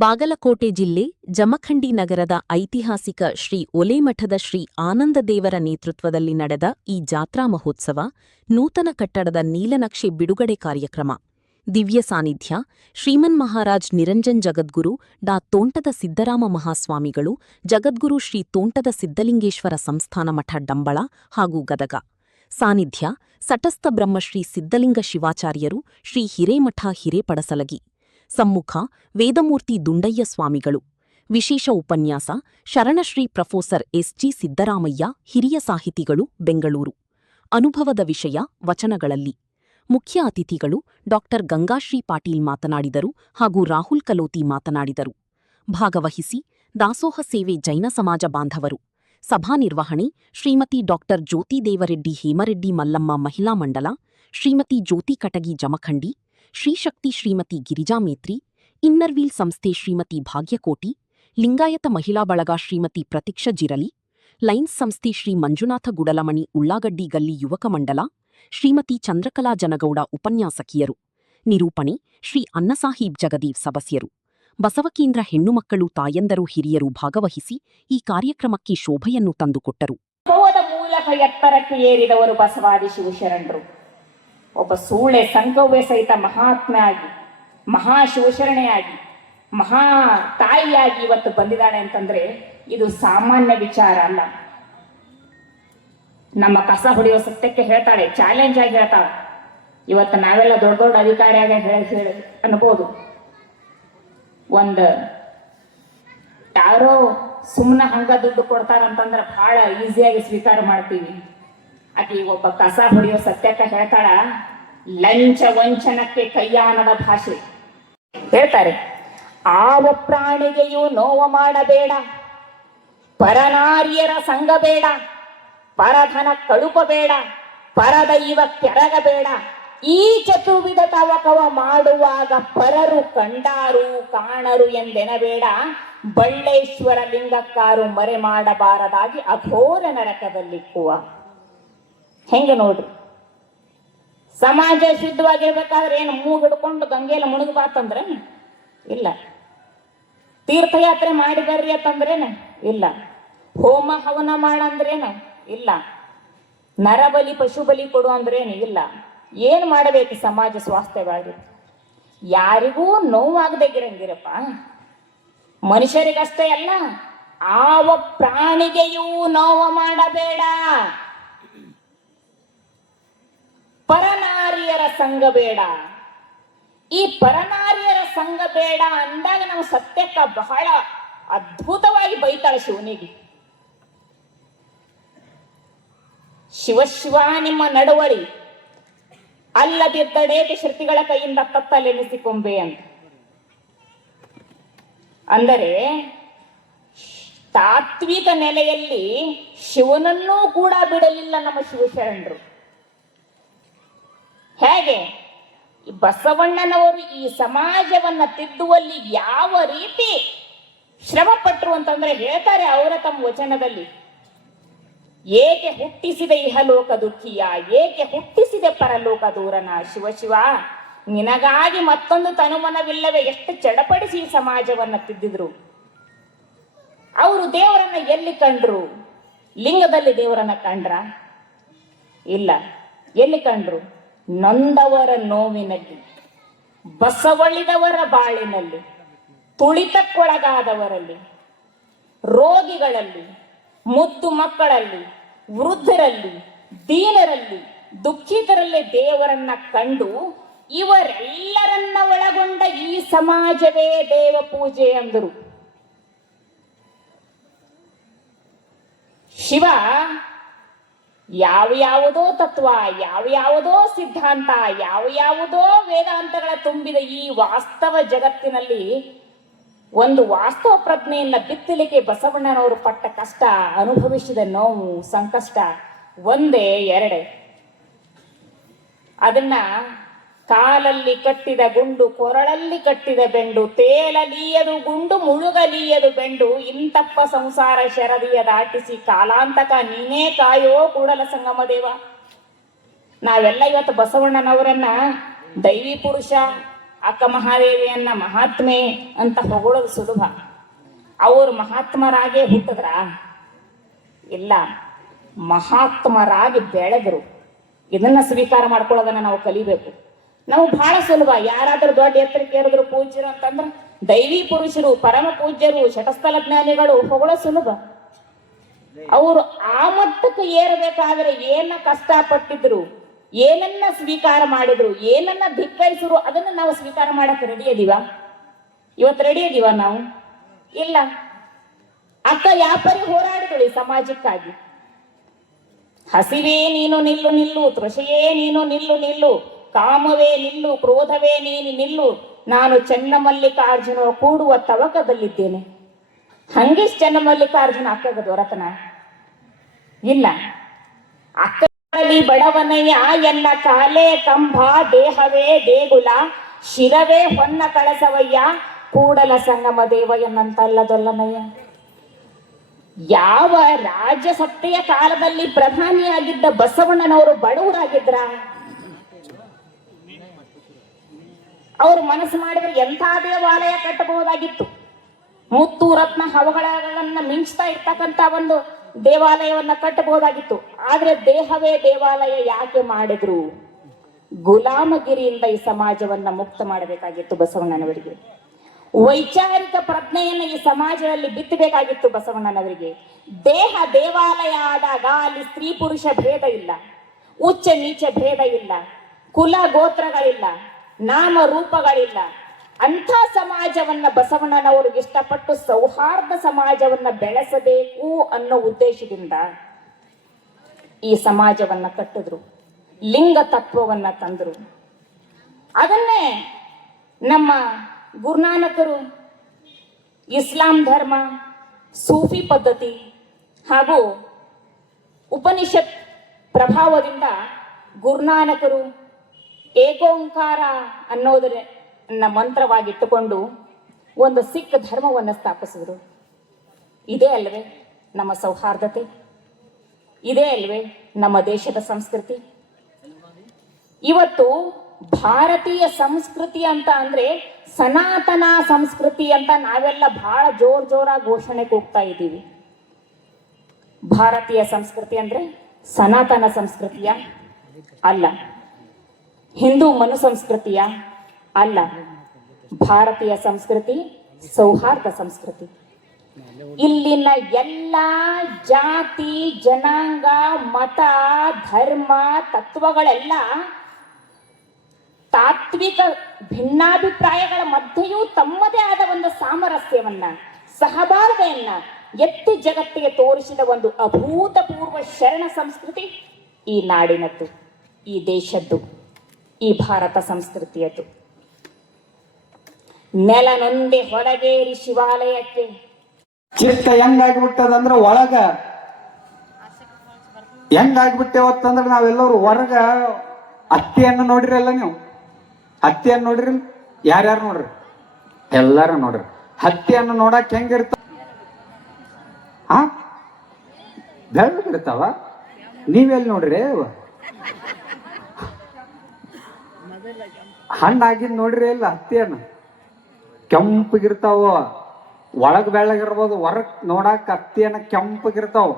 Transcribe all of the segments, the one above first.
ಬಾಗಲಕೋಟೆ ಜಿಲ್ಲೆ ಜಮಖಂಡಿ ನಗರದ ಐತಿಹಾಸಿಕ ಶ್ರೀ ಒಲೇಮಠದ ಶ್ರೀ ಆನಂದದೇವರ ನೇತೃತ್ವದಲ್ಲಿ ನಡೆದ ಈ ಜಾತ್ರಾ ಮಹೋತ್ಸವ ನೂತನ ಕಟ್ಟಡದ ನೀಲನಕ್ಷೆ ಬಿಡುಗಡೆ ಕಾರ್ಯಕ್ರಮ ದಿವ್ಯ ಸಾನ್ನಿಧ್ಯ ಶ್ರೀಮನ್ಮಹಾರಾಜ್ ನಿರಂಜನ್ ಜಗದ್ಗುರು ಡಾ ತೋಂಟದ ಸಿದ್ದರಾಮ ಮಹಾಸ್ವಾಮಿಗಳು ಜಗದ್ಗುರು ಶ್ರೀ ತೋಂಟದ ಸಿದ್ದಲಿಂಗೇಶ್ವರ ಸಂಸ್ಥಾನ ಮಠ ಡಂಬಳ ಹಾಗೂ ಗದಗ ಸಾನ್ನಿಧ್ಯ ಸಟಸ್ಥ ಬ್ರಹ್ಮಶ್ರೀ ಸಿದ್ದಲಿಂಗ ಶಿವಾಚಾರ್ಯರು ಶ್ರೀ ಹಿರೇಮಠ ಹಿರೇಪಡಸಲಗಿ ಸಮ್ಮುಖ ವೇದಮೂರ್ತಿ ದುಂಡಯ್ಯ ಸ್ವಾಮಿಗಳು ವಿಶೇಷ ಉಪನ್ಯಾಸ ಶರಣಶ್ರೀ ಪ್ರೊಫೆಸರ್ ಎಸ್ಜಿ ಸಿದ್ದರಾಮಯ್ಯ ಹಿರಿಯ ಸಾಹಿತಿಗಳು ಬೆಂಗಳೂರು ಅನುಭವದ ವಿಷಯ ವಚನಗಳಲ್ಲಿ ಮುಖ್ಯ ಅತಿಥಿಗಳು ಡಾ ಗಂಗಾಶ್ರೀ ಪಾಟೀಲ್ ಮಾತನಾಡಿದರು ಹಾಗೂ ರಾಹುಲ್ ಕಲೋತಿ ಮಾತನಾಡಿದರು ಭಾಗವಹಿಸಿ ದಾಸೋಹ ಸೇವೆ ಜೈನ ಸಮಾಜ ಬಾಂಧವರು ಸಭಾ ನಿರ್ವಹಣೆ ಶ್ರೀಮತಿ ಡಾ ಜ್ಯೋತಿದೇವರೆಡ್ಡಿ ಹೇಮರೆಡ್ಡಿ ಮಲ್ಲಮ್ಮ ಮಹಿಳಾ ಮಂಡಲ ಶ್ರೀಮತಿ ಜ್ಯೋತಿ ಕಟಗಿ ಜಮಖಂಡಿ ಶ್ರೀಶಕ್ತಿ ಶ್ರೀಮತಿ ಗಿರಿಜಾ ಮೇತ್ರಿ ಇನ್ನರ್ವೀಲ್ ಸಂಸ್ಥೆ ಶ್ರೀಮತಿ ಭಾಗ್ಯಕೋಟಿ ಲಿಂಗಾಯತ ಮಹಿಳಾ ಬಳಗ ಶ್ರೀಮತಿ ಪ್ರತೀಕ್ಷಾ ಜಿರಲಿ ಲೈನ್ಸ್ ಸಂಸ್ಥೆ ಶ್ರೀ ಮಂಜುನಾಥ ಗುಡಲಮಣಿ ಉಳ್ಳಾಗಡ್ಡಿ ಗಲ್ಲಿ ಯುವಕ ಮಂಡಲ ಶ್ರೀಮತಿ ಚಂದ್ರಕಲಾ ಜನಗೌಡ ಉಪನ್ಯಾಸಕಿಯರು ನಿರೂಪಣೆ ಶ್ರೀ ಅನ್ನಸಾಹೀಬ್ ಜಗದೀವ್ ಸದಸ್ಯರು ಬಸವಕೇಂದ್ರ ಹೆಣ್ಣುಮಕ್ಕಳು ತಾಯಂದರು ಹಿರಿಯರು ಭಾಗವಹಿಸಿ ಈ ಕಾರ್ಯಕ್ರಮಕ್ಕೆ ಶೋಭೆಯನ್ನು ತಂದುಕೊಟ್ಟರು. ಮೂಲಕ ಎತ್ತರಕ್ಕೆ ಏರಿದವರು ಬಸವಾದಿ ಶಿವಶರಣರು. ಒಬ್ಬ ಸೂಳೆ ಸಂಕವ್ಯ ಸಹಿತ ಮಹಾತ್ಮ ಆಗಿ ಮಹಾಶಿವಶರಣೆಯಾಗಿ ಮಹಾ ತಾಯಿಯಾಗಿ ಇವತ್ತು ಬಂದಿದ್ದಾಳೆ ಅಂತಂದ್ರೆ ಇದು ಸಾಮಾನ್ಯ ವಿಚಾರ ಅಲ್ಲ. ನಮ್ಮ ಕಸ ಹೊಡೆಯೋ ಸತ್ಯಕ್ಕೆ ಹೇಳ್ತಾಳೆ, ಚಾಲೆಂಜ್ ಆಗಿ ಹೇಳ್ತಾಳೆ. ಇವತ್ತು ನಾವೆಲ್ಲ ದೊಡ್ಡ ದೊಡ್ಡ ಅಧಿಕಾರಿಯಾಗಿ ಹೇಳಿ ಅನ್ಬೋದು. ಯಾರೋ ಸುಮ್ಮನೆ ಹಂಗ ದುಡ್ಡು ಕೊಡ್ತಾರಂತಂದ್ರೆ ಬಹಳ ಈಸಿಯಾಗಿ ಸ್ವೀಕಾರ ಮಾಡ್ತೀವಿ. ಆಕೆ ಒಬ್ಬ ಕಸ ಹೊಡೆಯೋ ಸತ್ಯಕ್ಕ ಹೇಳ್ತಾಳ, ಲಂಚ ವಂಚನಕ್ಕೆ ಕೈಯಾನದ ಭಾಷೆ ಹೇಳ್ತಾರೆ. ಆವ ಪ್ರಾಣಿಗೆಯೂ ನೋವು ಮಾಡಬೇಡ, ಪರನಾರ್ಯರ ಸಂಘ ಬೇಡ, ಪರಧನ ಕಳುಪಬೇಡ, ಪರದೈವ ಕೆರಗಬೇಡ. ಈ ಚತುರ್ವಿಧ ತವಕವ ಮಾಡುವಾಗ ಪರರು ಕಂಡಾರು ಕಾಣರು ಎಂದೆನಬೇಡ. ಬಳ್ಳೇಶ್ವರ ಲಿಂಗಕ್ಕಾರು ಮರೆ ಮಾಡಬಾರದಾಗಿ ಅಘೋರ ನರಕದಲ್ಲಿಕ್ಕುವ. ಹೆಂಗೆ ನೋಡ್ರಿ, ಸಮಾಜ ಶುದ್ಧವಾಗಿರ್ಬೇಕಾದ್ರೆ ಏನು ಮೂಗಿಡ್ಕೊಂಡು ಗಂಗೆಲ್ಲ ಮುಳುಗಬಾತಂದ್ರೆ ಇಲ್ಲ. ತೀರ್ಥಯಾತ್ರೆ ಮಾಡಿ ಬರ್ರಿ ಅಂತಂದ್ರೇನ ಇಲ್ಲ. ಹೋಮ ಹವನ ಮಾಡಂದ್ರೇನ ಇಲ್ಲ. ನರಬಲಿ ಪಶುಬಲಿ ಕೊಡು ಅಂದ್ರೇನು ಇಲ್ಲ. ಏನು ಮಾಡಬೇಕು ಸಮಾಜ ಸ್ವಾಸ್ಥ್ಯವಾಗಿ? ಯಾರಿಗೂ ನೋವಾಗದೇಗಿರಂಗಿರಪ್ಪ. ಮನುಷ್ಯರಿಗಷ್ಟೇ ಅಲ್ಲ, ಆವ ಪ್ರಾಣಿಗೆಯೂ ನೋವು ಮಾಡಬೇಡ, ಪರನಾರಿಯರ ಸಂಘ ಬೇಡ. ಈ ಪರನಾರಿಯರ ಸಂಘ ಬೇಡ ಅಂದಾಗ ನಾವು ಸತ್ಯಕ್ಕ ಬಹಳ ಅದ್ಭುತವಾಗಿ ಬೈತಾಳೆ ಶಿವನಿಗೆ. ಶಿವ ನಿಮ್ಮ ನಡವಳಿ ಅಲ್ಲದಿದ್ದಡೇಕೆ ಶ್ರುತಿಗಳ ಕೈಯಿಂದ ತತ್ತಲೆನಿಸಿಕೊಂಬೆ ಅಂತ. ಅಂದರೆ ತಾತ್ವಿಕ ನೆಲೆಯಲ್ಲಿ ಶಿವನನ್ನೂ ಕೂಡ ಬಿಡಲಿಲ್ಲ ನಮ್ಮ ಶಿವಶರಣರು. ಹೇಗೆ ಬಸವಣ್ಣನವರು ಈ ಸಮಾಜವನ್ನ ತಿದ್ದುವಲ್ಲಿ ಯಾವ ರೀತಿ ಶ್ರಮ ಪಟ್ಟರು ಅಂತಂದ್ರೆ ಹೇಳ್ತಾರೆ ಅವರ ತಮ್ಮ ವಚನದಲ್ಲಿ. ಏಕೆ ಹುಟ್ಟಿಸಿದೆ ಇಹಲೋಕ ದುಃಖಿಯ, ಏಕೆ ಹುಟ್ಟಿಸಿದೆ ಪರಲೋಕ ದೂರನ. ಶಿವ ನಿನಗಾಗಿ ಮತ್ತೊಂದು ತನುಮನವಿಲ್ಲವೇ ಎಷ್ಟು ಚಡಪಡಿಸಿ ಈ ಸಮಾಜವನ್ನ ತಿದ್ದಿದ್ರು. ಅವರು ದೇವರನ್ನ ಎಲ್ಲಿ ಕಂಡ್ರು? ಲಿಂಗದಲ್ಲಿ ದೇವರನ್ನ ಕಂಡ್ರ? ಇಲ್ಲ. ಎಲ್ಲಿ ಕಂಡ್ರು? ನೊಂದವರ ನೋವಿನಲ್ಲಿ, ಬಸವಳಿದವರ ಬಾಳಿನಲ್ಲಿ, ತುಳಿತಕ್ಕೊಳಗಾದವರಲ್ಲಿ, ರೋಗಿಗಳಲ್ಲಿ, ಮುದ್ದು ಮಕ್ಕಳಲ್ಲಿ, ವೃದ್ಧರಲ್ಲಿ, ದೀನರಲ್ಲಿ, ದುಃಖಿತರಲ್ಲಿ ದೇವರನ್ನ ಕಂಡು ಇವರೆಲ್ಲರನ್ನ ಒಳಗೊಂಡ ಈ ಸಮಾಜವೇ ದೇವ ಪೂಜೆ ಅಂದರು. ಶಿವ ಯಾವುದೋ ತತ್ವ, ಯಾವುದೋ ಸಿದ್ಧಾಂತ, ಯಾವುದೋ ವೇದಾಂತಗಳ ತುಂಬಿದ ಈ ವಾಸ್ತವ ಜಗತ್ತಿನಲ್ಲಿ ಒಂದು ವಾಸ್ತವ ಪ್ರಜ್ಞೆಯನ್ನ ಬಿತ್ತಲಿಕ್ಕೆ ಬಸವಣ್ಣನವರು ಪಟ್ಟ ಕಷ್ಟ, ಅನುಭವಿಸಿದ ನೋವು, ಸಂಕಷ್ಟ ಒಂದೇ ಎರಡೇ. ಅದನ್ನ ಕಾಲಲ್ಲಿ ಕಟ್ಟಿದ ಗುಂಡು, ಕೊರಳಲ್ಲಿ ಕಟ್ಟಿದ ಬೆಂಡು, ತೇಲಲೀಯದು ಗುಂಡು, ಮುಳುಗಲೀಯದು ಬೆಂಡು, ಇಂತಪ್ಪ ಸಂಸಾರ ಶರದಿಯ ದಾಟಿಸಿ ಕಾಲಾಂತಕ ನೀನೇ ಕಾಯೋ ಕೂಡಲ ಸಂಗಮ ದೇವ. ನಾವೆಲ್ಲ ಇವತ್ತು ಬಸವಣ್ಣನವರನ್ನ ದೈವಿ ಪುರುಷ, ಅಕ್ಕ ಮಹಾದೇವಿಯನ್ನ ಮಹಾತ್ಮೆ ಅಂತ ಹೊಗಳೋದು ಸುಲಭ. ಅವರು ಮಹಾತ್ಮರಾಗೇ ಹುಟ್ಟಿದ್ರ? ಇಲ್ಲ, ಮಹಾತ್ಮರಾಗಿ ಬೆಳೆದರು. ಇದನ್ನ ಸ್ವೀಕಾರ ಮಾಡ್ಕೊಳ್ಳೋದನ್ನ ನಾವು ಕಲಿಬೇಕು. ನಾವು ಬಹಳ ಸುಲಭ, ಯಾರಾದ್ರೂ ದೊಡ್ಡ ಎತ್ತರಕ್ಕೆ ಏರಿದ್ರು ಪೂಜ್ಯರು ಅಂತಂದ್ರೆ ದೈವಿ ಪುರುಷರು, ಪರಮ ಪೂಜ್ಯರು, ಶಟಸ್ಥಲ ಜ್ಞಾನಿಗಳು ಹೊಗಳೋ ಸುಲಭ. ಅವರು ಆ ಮಟ್ಟಕ್ಕೆ ಏರಬೇಕಾದ್ರೆ ಏನ ಕಷ್ಟಪಟ್ಟಿದ್ರು, ಏನನ್ನ ಸ್ವೀಕಾರ ಮಾಡಿದ್ರು, ಏನನ್ನ ಧಿಕ್ಕರಿಸಿದ್ರು, ಅದನ್ನ ನಾವು ಸ್ವೀಕಾರ ಮಾಡಕ್ಕೆ ರೆಡಿ ಅದೀವ? ಇವತ್ತು ರೆಡಿ ಅದೀವ ನಾವು? ಇಲ್ಲ. ಅಕ್ಕ ಯಾಪರಿ ಹೋರಾಡಿದಳು ಈ ಸಮಾಜಕ್ಕಾಗಿ. ಹಸಿವೇ ನೀನು ನಿಲ್ಲು ನಿಲ್ಲು, ತೃಷೆಯೇ ನೀನು ನಿಲ್ಲು ನಿಲ್ಲು, ಕಾಮವೇ ನಿಲ್ಲು, ಕ್ರೋಧವೇ ನೀನು ನಿಲ್ಲು, ನಾನು ಚೆನ್ನಮಲ್ಲಿಕಾರ್ಜುನ ಕೂಡುವ ತವಕದಲ್ಲಿದ್ದೇನೆ. ಹಂಗಿಸ್ ಚೆನ್ನಮಲ್ಲಿಕಾರ್ಜುನ ಅಕ್ಕಗ ದೊರಕನ? ಇಲ್ಲ. ಅಕ್ಕಲಿ ಬಡವನಯ್ಯ ಎನ್ನ ಕಾಲೇ ಕಂಬ, ದೇಹವೇ ದೇಗುಲ, ಶಿರವೇ ಹೊನ್ನ ಕಳಸವಯ್ಯ, ಕೂಡಲ ಸಂಗಮ ದೇವ ಎನ್ನಂತಲ್ಲದೊಲ್ಲನಯ್ಯ. ಯಾವ ರಾಜಸತ್ತೆಯ ಕಾಲದಲ್ಲಿ ಪ್ರಧಾನಿಯಾಗಿದ್ದ ಬಸವಣ್ಣನವರು ಬಡವರಾಗಿದ್ರ? ಅವರು ಮನಸ್ಸು ಮಾಡಿದ್ರೆ ಎಂಥ ದೇವಾಲಯ ಕಟ್ಟಬಹುದಾಗಿತ್ತು. ಮುತ್ತು ರತ್ನ ಹವಗಳನ್ನ ಮಿಂಚ್ತಾ ಇರ್ತಕ್ಕಂಥ ಒಂದು ದೇವಾಲಯವನ್ನ ಕಟ್ಟಬಹುದಾಗಿತ್ತು. ಆದ್ರೆ ದೇಹವೇ ದೇವಾಲಯ ಯಾಕೆ ಮಾಡಿದ್ರು? ಗುಲಾಮಗಿರಿಯಿಂದ ಈ ಸಮಾಜವನ್ನ ಮುಕ್ತ ಮಾಡಬೇಕಾಗಿತ್ತು ಬಸವಣ್ಣನವರಿಗೆ. ವೈಚಾರಿಕ ಪ್ರಜ್ಞೆಯನ್ನು ಈ ಸಮಾಜದಲ್ಲಿ ಬಿತ್ತಬೇಕಾಗಿತ್ತು ಬಸವಣ್ಣನವರಿಗೆ. ದೇಹ ದೇವಾಲಯ ಆದಾಗ ಅಲ್ಲಿ ಸ್ತ್ರೀ ಪುರುಷ ಭೇದ ಇಲ್ಲ, ಉಚ್ಚ ನೀಚ ಭೇದ ಇಲ್ಲ, ಕುಲ ಗೋತ್ರಗಳಿಲ್ಲ, ನಾಮ ರೂಪಗಳಿಲ್ಲ. ಅಂಥ ಸಮಾಜವನ್ನ ಬಸವಣ್ಣನವರು ಇಷ್ಟಪಟ್ಟು ಸೌಹಾರ್ದ ಸಮಾಜವನ್ನ ಬೆಳೆಸಬೇಕು ಅನ್ನೋ ಉದ್ದೇಶದಿಂದ ಈ ಸಮಾಜವನ್ನ ಕಟ್ಟಿದ್ರು. ಲಿಂಗ ತತ್ವವನ್ನ ತಂದ್ರು. ಅದನ್ನೇ ನಮ್ಮ ಗುರುನಾನಕರು ಇಸ್ಲಾಂ ಧರ್ಮ, ಸೂಫಿ ಪದ್ಧತಿ ಹಾಗೂ ಉಪನಿಷತ್ ಪ್ರಭಾವದಿಂದ ಗುರುನಾನಕರು ಏಕೋಂಕಾರ ಅನ್ನೋದನ್ನ ಮಂತ್ರವಾಗಿಟ್ಟುಕೊಂಡು ಒಂದು ಸಿಖ್ ಧರ್ಮವನ್ನು ಸ್ಥಾಪಿಸಿದ್ರು. ಇದೇ ಅಲ್ವೇ ನಮ್ಮ ಸೌಹಾರ್ದತೆ? ಇದೇ ಅಲ್ವೇ ನಮ್ಮ ದೇಶದ ಸಂಸ್ಕೃತಿ? ಇವತ್ತು ಭಾರತೀಯ ಸಂಸ್ಕೃತಿ ಅಂತ ಅಂದ್ರೆ ಸನಾತನ ಸಂಸ್ಕೃತಿ ಅಂತ ನಾವೆಲ್ಲ ಬಹಳ ಜೋರಾಗಿ ಘೋಷಣೆ ಕೂಗ್ತಾ ಇದ್ದೀವಿ. ಭಾರತೀಯ ಸಂಸ್ಕೃತಿ ಅಂದ್ರೆ ಸನಾತನ ಸಂಸ್ಕೃತಿಯ ಅಲ್ಲ, ಹಿಂದೂ ಮನು ಸಂಸ್ಕೃತಿಯ ಅಲ್ಲ. ಭಾರತೀಯ ಸಂಸ್ಕೃತಿ ಸೌಹಾರ್ದ ಸಂಸ್ಕೃತಿ. ಇಲ್ಲಿನ ಎಲ್ಲ ಜಾತಿ, ಜನಾಂಗ, ಮತ, ಧರ್ಮ, ತತ್ವಗಳೆಲ್ಲ ತಾತ್ವಿಕ ಭಿನ್ನಾಭಿಪ್ರಾಯಗಳ ಮಧ್ಯೆಯೂ ತಮ್ಮದೇ ಆದ ಒಂದು ಸಾಮರಸ್ಯವನ್ನ, ಸಹಬಾಳ್ವೆಯನ್ನ ಎತ್ತಿ ಜಗತ್ತಿಗೆ ತೋರಿಸಿದ ಒಂದು ಅಭೂತಪೂರ್ವ ಶರಣ ಸಂಸ್ಕೃತಿ ಈ ನಾಡಿನದ್ದು, ಈ ದೇಶದ್ದು, ಈ ಭಾರತ ಸಂಸ್ಕೃತಿಯದ್ದು. ನೆಲನೊಂದೆ ಹೊರಗೇರಿ ಶಿವಾಲಯಕ್ಕೆ ಚಿತ್ತ ಹೆಂಗಾಗ್ಬಿಟ್ಟದಂದ್ರ ಒಳಗ ಹೆಂಗಾಗ್ಬಿಟ್ಟೇವತ್ತಂದ್ರ ನಾವೆಲ್ಲರೂ ಹೊರಗ ಹತ್ತಿಯನ್ನು ನೋಡಿರಲ್ಲ ನೀವು? ಹತ್ತಿಯನ್ನು ನೋಡ್ರಿ? ಯಾರ್ಯಾರು ನೋಡ್ರಿ? ಎಲ್ಲಾರು ನೋಡ್ರಿ. ಹತ್ತಿಯನ್ನು ನೋಡಕ್ ಹೆಂಗಿರ್ತಾವ? ಬೆಳ್ಳಗಿರ್ತಾವ. ನೀವೆಲ್ಲಿ ನೋಡ್ರಿ? ಹಣ್ಣಾಗಿದ್ ನೋಡ್ರಿ ಇಲ್ಲ? ಹತ್ತಿಯನ್ನು ಕೆಂಪಗಿರ್ತಾವ. ಒಳಗ್ ಬೆಳ್ಳಗಿರ್ಬೋದು, ಹೊರಗ್ ನೋಡಾಕ ಹತ್ತಿಯನ್ನ ಕೆಂಪಗಿರ್ತಾವ.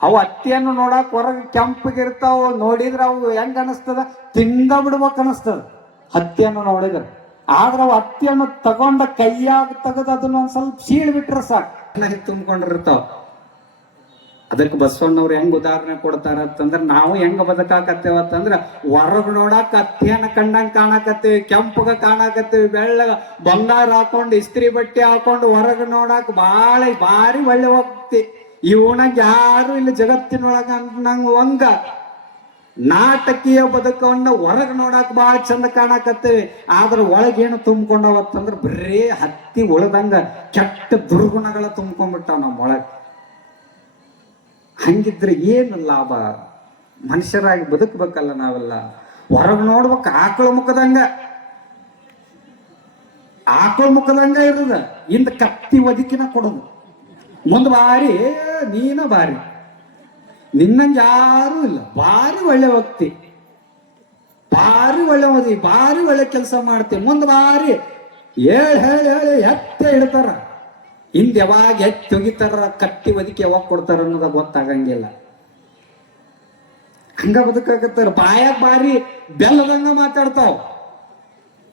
ಅವು ಹತ್ತಿಯನ್ನು ನೋಡಕ್ ಹೊರಗೆ ಕೆಂಪಗಿರ್ತಾವ. ನೋಡಿದ್ರ ಅವು ಹೆಂಗ ಅನಸ್ತದ? ತಿಂದ ಬಿಡ್ಬೇಕು ಅನಸ್ತದ ಹತ್ತಿಯನ್ನು ನೋಡಿದ್ರ. ಆದ್ರ ಅವು ಹತ್ತಿಯನ್ನು ತಗೊಂಡ ಕೈಯಾಗ ತೆಗೆದು ಅದನ್ನ ಒಂದ್ ಸ್ವಲ್ಪ ಸೀಳ್ ಬಿಟ್ರೆ ಸಾಕು, ತುಂಬ್ಕೊಂಡಿರ್ತಾವ. ಅದಕ್ಕೆ ಬಸವಣ್ಣವ್ರು ಹೆಂಗ್ ಉದಾಹರಣೆ ಕೊಡ್ತಾರ ಅಂತಂದ್ರ, ನಾವು ಹೆಂಗ ಬದುಕಾಕತ್ತೇವತ್ತಂದ್ರ ಹೊರಗ್ ನೋಡಾಕ ಹತ್ತಿಯನ್ನ ಕಂಡಂಗ್ ಕಾಣಕತ್ತೀವಿ, ಕೆಂಪಗ ಕಾಣಕತ್ತೀವಿ, ಬೆಳ್ಳಗ ಬಂಗಾರ ಹಾಕೊಂಡು ಇಸ್ತ್ರಿ ಬಟ್ಟೆ ಹಾಕೊಂಡು ಹೊರಗ್ ನೋಡಾಕ ಭಾರಿ ಒಳ್ಳೆ ಹೋಗ್ತಿ. ಇವನಾಗ ಯಾರು ಇಲ್ಲಿ ಜಗತ್ತಿನೊಳಗ ನಂಗ ಒಂದ ನಾಟಕೀಯ ಬದುಕವನ್ನ ಹೊರಗ್ ನೋಡಾಕ ಬಹಳ ಚಂದ ಕಾಣಕತ್ತೇವಿ. ಆದ್ರ ಒಳಗೇನು ತುಂಬ್ಕೊಂಡವತ್ತಂದ್ರ ಬರೇ ಹತ್ತಿ ಉಳದಂಗ ಕೆಟ್ಟ ದುರ್ಗುಣಗಳ ತುಂಬ್ಕೊಂಡ್ಬಿಟ್ಟಾವ ನಮ್ಮ ಒಳಗ. ಹಂಗಿದ್ರೆ ಏನು ಲಾಭ? ಮನುಷ್ಯರಾಗಿ ಬದುಕಬೇಕಲ್ಲ ನಾವೆಲ್ಲ. ಹೊರಗ್ ನೋಡ್ಬೇಕು ಆಕಳ ಮುಖದಂಗ ಇರುದ, ಇಂದ ಕತ್ತಿ ಒದಕಿನ ಕೊಡೋದು. ಮುಂದ್ ಬಾರಿ ನೀನ ಬಾರಿ, ನಿನ್ನಂಗ ಯಾರು ಇಲ್ಲ, ಬಾರಿ ಒಳ್ಳೆ ವ್ಯಕ್ತಿ. ಭಾರಿ ಒಳ್ಳೆ ಮದ್ವಿ, ಭಾರಿ ಒಳ್ಳೆ ಕೆಲಸ ಮಾಡ್ತೀವಿ, ಮುಂದೆ ಭಾರಿ ಹೇಳಿ ಹೇಳಿ ಹೇಳಿ ಎತ್ತೆ ಇಡ್ತಾರ. ಹಿಂದೆ ಯಾವಾಗ ಎತ್ತಿ ಒಗಿತಾರ, ಕಟ್ಟಿ ಒದಕಿ ಯಾವಾಗ ಕೊಡ್ತಾರ ಅನ್ನೋದ ಗೊತ್ತಾಗಂಗಿಲ್ಲ. ಹಂಗ ಬದುಕಾಕತ್ತಾರ. ಬಾಯಾಗ ಬಾರಿ ಬೆಲ್ಲದಂಗ ಮಾತಾಡ್ತಾವ,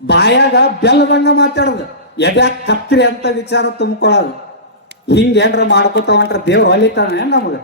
ಬಾಯಾಗ ಬೆಲ್ಲದಂಗ ಮಾತಾಡೋದು, ಎದ್ಯಾಕ ಕತ್ರಿ ಅಂತ ವಿಚಾರ ತುಂಬ್ಕೊಳ್ಳೋದು. ಹಿಂಗೇನ್ರ ಮಾಡ್ಕೊತಾವಂಟ್ರ ದೇವ್ರು ಹೊಲಿತಾನೆ ನಮಗ?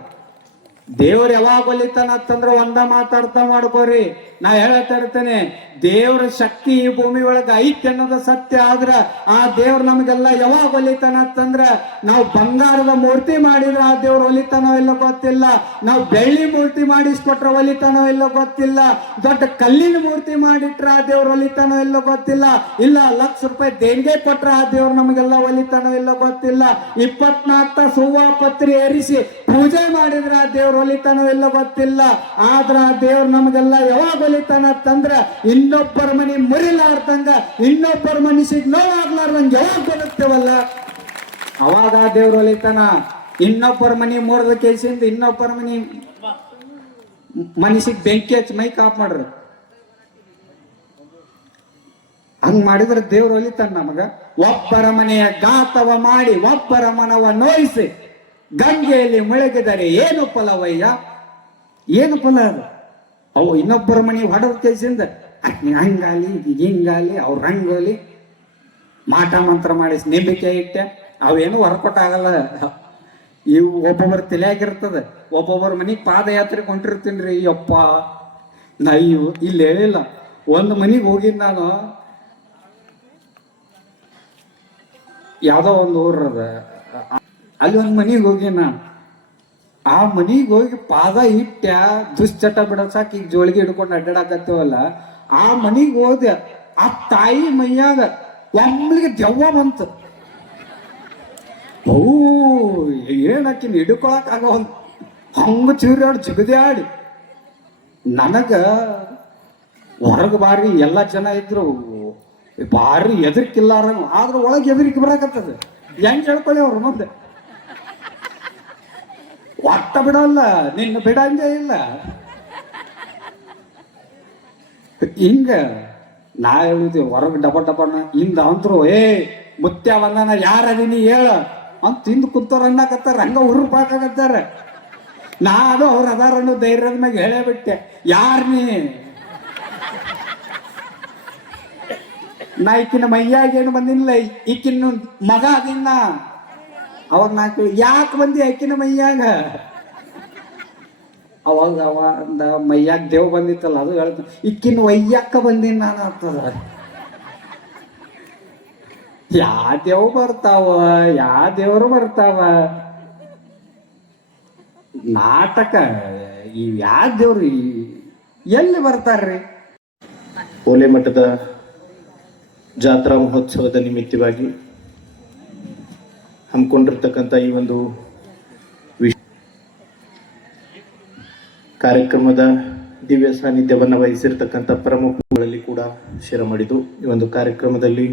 ದೇವ್ರು ಯಾವಾಗ ಹೊಲಿತಾನ ಅಂತಂದ್ರ ಒಂದ ಮಾತಾಡ್ತಾ ಮಾಡ್ಕೋರಿ. ನಾ ಹೇಳತಾ ಇರ್ತೇನೆ, ದೇವ್ರ ಶಕ್ತಿ ಈ ಭೂಮಿ ಒಳಗ ಐತಿ ಅನ್ನೋದ ಸತ್ಯ. ಆದ್ರ ಆ ದೇವ್ರು ನಮಗೆಲ್ಲ ಯಾವಾಗ ಹೊಲಿತಾನ ಅಂತಂದ್ರ ನಾವು ಬಂಗಾರದ ಮೂರ್ತಿ ಮಾಡಿದ್ರ ಆ ದೇವ್ರು ಹೊಲಿತಾನೋ ಇಲ್ಲ ಗೊತ್ತಿಲ್ಲ, ನಾವು ಬೆಳ್ಳಿ ಮೂರ್ತಿ ಮಾಡಿಸ್ಕೊಟ್ರ ಹೊಲಿತಾನೋ ಇಲ್ಲ ಗೊತ್ತಿಲ್ಲ, ದೊಡ್ಡ ಕಲ್ಲಿನ ಮೂರ್ತಿ ಮಾಡಿಟ್ರ ಆ ದೇವ್ರು ಹೊಲಿತಾನೋ ಇಲ್ಲ ಗೊತ್ತಿಲ್ಲ, ಇಲ್ಲ ₹1,00,000 ದೇಣಿಗೆ ಕೊಟ್ರ ಆ ದೇವ್ರು ನಮಗೆಲ್ಲ ಹೊಲಿತಾನೋ ಇಲ್ಲ ಗೊತ್ತಿಲ್ಲ, 24 ತಾಸು ಹೂವ ಪತ್ರಿ ಏರಿಸಿ ಪೂಜೆ ಮಾಡಿದ್ರ ಆ ದೇವ್ರು ಹೊಲಿತಾನೋ ಇಲ್ಲ ಗೊತ್ತಿಲ್ಲ. ಆದ್ರ ಆ ದೇವ್ರು ನಮಗೆಲ್ಲ ಯಾವಾಗ ಹೊಲಿತಾನ ಅಂತಂದ್ರ ಇನ್ನೊಬ್ಬರ ಮನಿ ಮುರಿಲಾರ್ದಂಗ, ಇನ್ನೊಬ್ಬರ ಮನಸ್ಸಿಗೆ ನೋವಾಗ್ಲಾರ್ದಂಗ ಯಾವಾಗ ಬದುಕ್ತೇವಲ್ಲ ಅವಾಗ ಆ ದೇವ್ರು ಹೊಲಿತಾನ. ಇನ್ನೊಬ್ಬರ ಮನಿ ಮುರಿದ ಕೇಸಿಂದ ಇನ್ನೊಬ್ಬರ ಮನಸ್ಸಿಗೆ ಬೆಂಕಿ ಹಚ್ಚಿ ಮೈ ಕಾಪ್ ಮಾಡ್ರಿ. ಹಂಗ್ ಮಾಡಿದ್ರೆ ದೇವ್ರು ಹೊಲಿತಾನ ನಮಗ. ಒಬ್ಬರ ಮನೆಯ ಗಾತವ ಮಾಡಿ ಒಬ್ಬರ ಮನವ ನೋಯಿಸಿ ಗಂಗೆಯಲ್ಲಿ ಮುಳುಗಿದರೆ ಏನು ಫಲವಯ್ಯ? ಏನು ಫಲ ಅದು? ಅವು ಇನ್ನೊಬ್ಬರ ಮನೆ ಹೊಡೆದ ಕೇಸಿಂದ ಹಂಗಾಲಿ ಹಿಂಗಾಲಿ ಅವ್ರ ರಂಗೋಲಿ ಮಾಟ ಮಂತ್ರ ಮಾಡಿಸಿ ನಂಬಿಕೆ ಇಟ್ಟೆ ಅವೇನು ವರ್ಕೌಟ್ ಆಗಲ್ಲ. ಇವು ಒಬ್ಬೊಬ್ಬರ ತಲೆಯಾಗಿರ್ತದ. ಒಬ್ಬೊಬ್ಬರ ಮನೆಗೆ ಪಾದಯಾತ್ರೆ ಕೊಂಡಿರ್ತೀನ್ರಿ. ಯಪ್ಪ ನಾ ಇಲ್ಲಿ ಹೇಳಿಲ್ಲ, ಒಂದು ಮನೆಗೆ ಹೋಗಿದ್ ನಾನು, ಯಾವ್ದೋ ಒಂದು ಊರದ, ಅಲ್ಲಿ ಒಂದು ಮನೆಗೆ ಹೋಗಿ ನಾನು. ಆ ಮನೆಗೆ ಹೋಗಿ ಪಾದ ಇಟ್ಟ ದುಶ್ಚಟ ಬಿಡಸಾಕ ಈಗ ಜೋಳಿಗೆ ಹಿಡ್ಕೊಂಡು ಅಡ್ಡಾಡಕತ್ತೇವಲ್ಲ, ಆ ಮನೆಗೆ ಹೋದೆ. ಆ ತಾಯಿ ಮೈಯಾಗ ಒಮ್ಮಿಗೆ ದೆವ್ವ ಬಂತು. ಓ ಏನಾಕಿನ ಹಿಡ್ಕೊಳಕ್ ಆಗೋನ್ ಹಂಗ ಚೀರಾಡಿ ಜಿಗದೆ ಆಡಿ. ನನಗ ಹೊರಗೆ ಬಾರಿ ಎಲ್ಲ ಜನ ಇದ್ರು, ಬಾರಿ ಎದರ್ಕಿಲ್ಲಾರ, ಆದ್ರ ಒಳಗೆ ಎದರಿಕೆ ಬರಾಕತ್ತದ. ಹೆಂಗ್ ಹೇಳ್ಕೊಳ್ಳಿ ಅವ್ರ ಮುಂದೆ ಒಟ್ಟ ಬಿಡಲ್ಲ, ನಿನ್ನ ಬಿಡಂಗೆ ಇಲ್ಲ. ಹಿಂಗ ನಾ ಹೇಳುದು ಹೊರಗೆ ಡಬನ ಹಿಂದ ಅಂತರು, ಮುತ್ಯ ಬಂದಾನ ಯಾರದೀನಿ ಹೇಳ ಅಂತ ಹಿಂದ್ ಕುಂತವ್ರ ಅನ್ನಕತ್ತಾರ. ಹಂಗ ಹುರುಪಾಕತ್ತಾರ. ನಾನು ಅವ್ರ ಅದಾರ ಅನ್ನೋ ಧೈರ್ಯದ ಮ್ಯಾಗ ಹೇಳೇ ಬಿಟ್ಟೆ, ಯಾರ್ ನೀ? ನಾ ಈಕಿನ ಮೈಯಾಗ ಏನು ಬಂದಿಲ್ಲ, ಈಕಿನ ಮಗ ಅದಿನ್ನ. ಅವಾಗ ನಾಲ್ಕು ಯಾಕೆ ಬಂದಿ ಆಕಿನ ಮೈಯಾಗ? ಅವಾಗ ಅವಂದ ಮೈಯಾಗ ದೇವ್ ಬಂದಿತ್ತಲ್ಲ, ಅದು ಹೇಳ್ತ ಇಕ್ಕಿನ ಒಯ್ಯಾಕ ಬಂದೀನಿ ನಾನು ಅಂತದ. ಯಾ ದೇವ್ ಬರ್ತಾವ, ಯಾ ದೇವ್ರು ಬರ್ತಾವ? ನಾಟಕ ಇವ್ ಯಾ ದೇವ್ರು ಎಲ್ಲಿ ಬರ್ತಾರ್ರಿ? ಓಲೆ ಮಠದ ಜಾತ್ರಾ ಮಹೋತ್ಸವದ ನಿಮಿತ್ತವಾಗಿ ಹಮ್ಮಿಕೊಂಡಿರ್ತಕ್ಕಂಥ ಈ ಒಂದು ಕಾರ್ಯಕ್ರಮದ ದಿವ್ಯ ಸಾನ್ನಿಧ್ಯವನ್ನು ವಹಿಸಿರ್ತಕ್ಕಂಥ ಪ್ರಮುಖಗಳಲ್ಲಿ ಕೂಡ ಶಿರಮಡಿದು ಈ ಒಂದು ಕಾರ್ಯಕ್ರಮದಲ್ಲಿ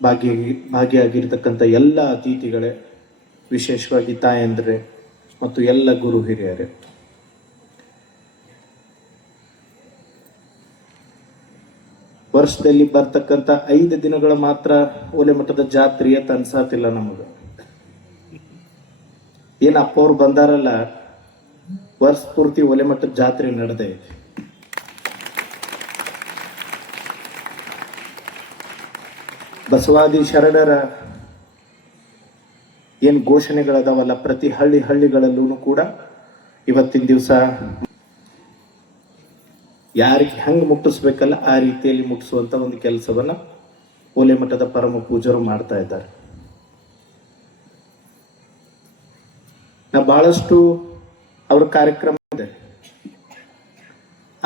ಭಾಗಿಯಾಗಿರ್ತಕ್ಕಂಥ ಎಲ್ಲ ಅತಿಥಿಗಳೇ, ವಿಶೇಷವಾಗಿ ತಾಯಂದ್ರೆ ಮತ್ತು ಎಲ್ಲ ಗುರು ಹಿರಿಯರೇ, ವರ್ಷದಲ್ಲಿ ಬರ್ತಕ್ಕಂಥ 5 ದಿನಗಳು ಮಾತ್ರ ಓಲೆ ಮಠದ ಜಾತ್ರೆ ಅಂತ ಅನ್ಸಾತಿಲ್ಲ ನಮಗ. ಏನ್ ಅಪ್ಪ ಅವ್ರು ಬಂದಾರಲ್ಲ, ವರ್ಷ ಪೂರ್ತಿ ಓಲೆ ಮಠದ ಜಾತ್ರೆ ನಡೆದೇ ಇದೆ. ಬಸವಾದಿ ಶರಣರ ಏನ್ ಘೋಷಣೆಗಳದಾವಲ್ಲ, ಪ್ರತಿ ಹಳ್ಳಿಗಳಲ್ಲೂ ಕೂಡ ಇವತ್ತಿನ ದಿವಸ ಯಾರಿಗೆ ಹೆಂಗೆ ಮುಟ್ಟಿಸ್ಬೇಕಲ್ಲ ಆ ರೀತಿಯಲ್ಲಿ ಮುಟ್ಟಿಸುವಂತ ಒಂದು ಕೆಲಸವನ್ನ ಓಲೆ ಮಠದ ಪರಮ ಪೂಜರು ಮಾಡ್ತಾ ಇದ್ದಾರೆ. ನಾ ಬಹಳಷ್ಟು ಅವ್ರ ಕಾರ್ಯಕ್ರಮ ಇದೆ,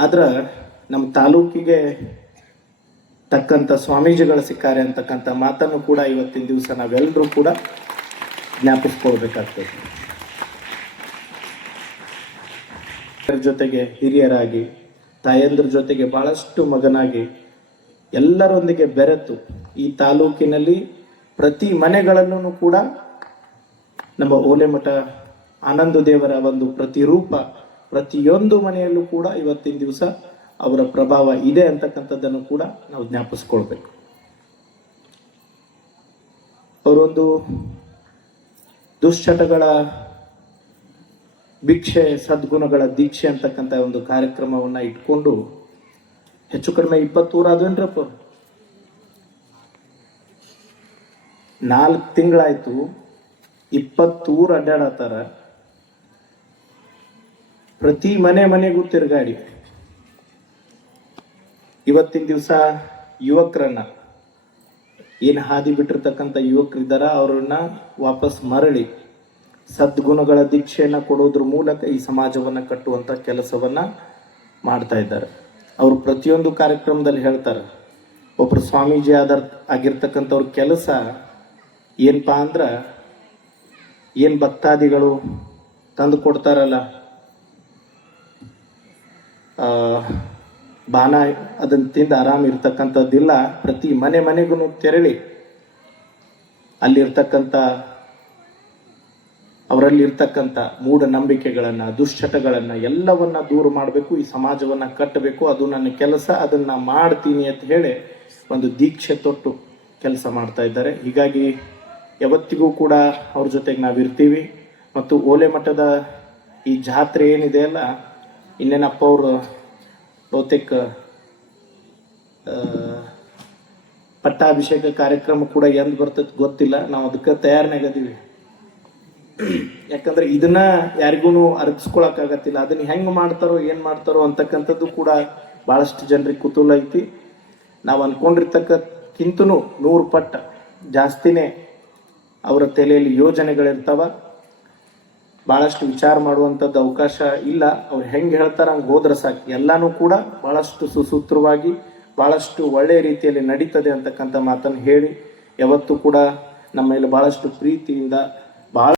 ಆದ್ರ ನಮ್ಮ ತಾಲೂಕಿಗೆ ತಕ್ಕಂತ ಸ್ವಾಮೀಜಿಗಳು ಸಿಕ್ಕಾರೆ ಅಂತಕ್ಕಂಥ ಮಾತನ್ನು ಕೂಡ ಇವತ್ತಿನ ದಿವಸ ನಾವೆಲ್ಲರೂ ಕೂಡ ಜ್ಞಾಪಿಸ್ಕೊಳ್ಬೇಕಾಗ್ತದೆ. ಜೊತೆಗೆ ಹಿರಿಯರಾಗಿ, ತಾಯಂದ್ರ ಜೊತೆಗೆ ಬಹಳಷ್ಟು ಮಗನಾಗಿ ಎಲ್ಲರೊಂದಿಗೆ ಬೆರೆತು ಈ ತಾಲೂಕಿನಲ್ಲಿ ಪ್ರತಿ ಮನೆಗಳಲ್ಲೂ ಕೂಡ ನಮ್ಮ ಓಲೆಮಠ ಆನಂದ ದೇವರ ಒಂದು ಪ್ರತಿರೂಪ ಪ್ರತಿಯೊಂದು ಮನೆಯಲ್ಲೂ ಕೂಡ ಇವತ್ತಿನ ದಿವಸ ಅವರ ಪ್ರಭಾವ ಇದೆ ಅಂತಕ್ಕಂಥದ್ದನ್ನು ಕೂಡ ನಾವು ಜ್ಞಾಪಿಸ್ಕೊಳ್ಬೇಕು. ಅವರೊಂದು ದುಶ್ಚಟಗಳ ಭಿಕ್ಷೆ ಸದ್ಗುಣಗಳ ದೀಕ್ಷೆ ಅಂತಕ್ಕಂಥ ಒಂದು ಕಾರ್ಯಕ್ರಮವನ್ನ ಇಟ್ಕೊಂಡು ಹೆಚ್ಚು ಕಡಿಮೆ 20 ಊರು ಅದೇನ್ರಪ್ಪ, 4 ತಿಂಗಳಾಯ್ತು, 20 ಊರು ಅಡ್ಡಾಡತ್ತಾರ. ಪ್ರತಿ ಮನೆಗೂ ತಿರುಗಾಡಿ ಇವತ್ತಿನ ದಿವಸ ಯುವಕರನ್ನ ಏನು ಹಾದಿ ಬಿಟ್ಟಿರ್ತಕ್ಕಂಥ ಯುವಕರಿದ್ದಾರ ಅವ್ರನ್ನ ವಾಪಸ್ ಮರಳಿ ಸದ್ಗುಣಗಳ ದೀಕ್ಷೆಯನ್ನ ಕೊಡೋದ್ರ ಮೂಲಕ ಈ ಸಮಾಜವನ್ನ ಕಟ್ಟುವಂತ ಕೆಲಸವನ್ನ ಮಾಡ್ತಾ ಇದ್ದಾರೆ. ಅವರು ಪ್ರತಿಯೊಂದು ಕಾರ್ಯಕ್ರಮದಲ್ಲಿ ಹೇಳ್ತಾರೆ, ಒಬ್ರು ಸ್ವಾಮೀಜಿ ಆಗಿರ್ತಕ್ಕಂಥವ್ರ ಕೆಲಸ ಏನಪ್ಪಾ ಅಂದ್ರ, ಏನ್ ಭಕ್ತಾದಿಗಳು ತಂದು ಕೊಡ್ತಾರಲ್ಲ ಬಾನ, ಅದನ್ನ ತಿಂದು ಆರಾಮ್ ಇರ್ತಕ್ಕಂಥದ್ದಿಲ್ಲ. ಪ್ರತಿ ಮನೆಗೂ ತೆರಳಿ ಅಲ್ಲಿರ್ತಕ್ಕಂಥ ಅವರಲ್ಲಿರ್ತಕ್ಕಂಥ ಮೂಢನಂಬಿಕೆಗಳನ್ನ ದುಶ್ಚಟಗಳನ್ನ ಎಲ್ಲವನ್ನ ದೂರ ಮಾಡಬೇಕು, ಈ ಸಮಾಜವನ್ನ ಕಟ್ಟಬೇಕು, ಅದು ನನ್ನ ಕೆಲಸ, ಅದನ್ನ ಮಾಡ್ತೀನಿ ಅಂತ ಹೇಳಿ ಒಂದು ದೀಕ್ಷೆ ತೊಟ್ಟು ಕೆಲಸ ಮಾಡ್ತಾ ಇದ್ದಾರೆ. ಹೀಗಾಗಿ ಯಾವತ್ತಿಗೂ ಕೂಡ ಅವ್ರ ಜೊತೆಗೆ ನಾವಿರ್ತೀವಿ. ಮತ್ತು ಓಲೆ ಮಠದ ಈ ಜಾತ್ರೆ ಏನಿದೆ ಅಲ್ಲ, ಇನ್ನೇನಪ್ಪ ಅವರು ಬಹುತೇಕ ಪಟ್ಟಾಭಿಷೇಕ ಕಾರ್ಯಕ್ರಮ ಕೂಡ ಎಂದ್ ಬರ್ತದೆ ಗೊತ್ತಿಲ್ಲ, ನಾವು ಅದಕ್ಕೆ ತಯಾರನಾಗದೀವಿ. ಯಾಕಂದ್ರೆ ಇದನ್ನ ಯಾರಿಗೂ ಅರ್ಗಿಸ್ಕೊಳಕ್ಕಾಗತ್ತಿಲ್ಲ. ಅದನ್ನ ಹೆಂಗ್ ಮಾಡ್ತಾರೋ ಏನ್ ಮಾಡ್ತಾರೋ ಅಂತಕ್ಕಂಥದ್ದು ಕೂಡ ಬಹಳಷ್ಟು ಜನರಿಗೆ ಕುತೂಹಲ ಐತಿ. ನಾವು ಅನ್ಕೊಂಡಿರ್ತಕ್ಕಿಂತನೂ 100 ಪಟ್ಟ ಜಾಸ್ತಿನೇ ಅವರ ತಲೆಯಲ್ಲಿ ಯೋಜನೆಗಳಿರ್ತಾವ. ಬಹಳಷ್ಟು ವಿಚಾರ ಮಾಡುವಂಥದ್ದು ಅವಕಾಶ ಇಲ್ಲ. ಅವ್ರು ಹೆಂಗೆ ಹೇಳ್ತಾರ ಹಂಗೆ ಹೋದ್ರೆ ಸಾಕು, ಎಲ್ಲಾನು ಕೂಡ ಬಹಳಷ್ಟು ಸುಸೂತ್ರವಾಗಿ ಬಹಳಷ್ಟು ಒಳ್ಳೆಯ ರೀತಿಯಲ್ಲಿ ನಡೀತದೆ ಅಂತಕ್ಕಂಥ ಮಾತನ್ನು ಹೇಳಿ, ಯಾವತ್ತೂ ಕೂಡ ನಮ್ಮ ಮೇಲೆ ಬಹಳಷ್ಟು ಪ್ರೀತಿಯಿಂದ ಬಹಳ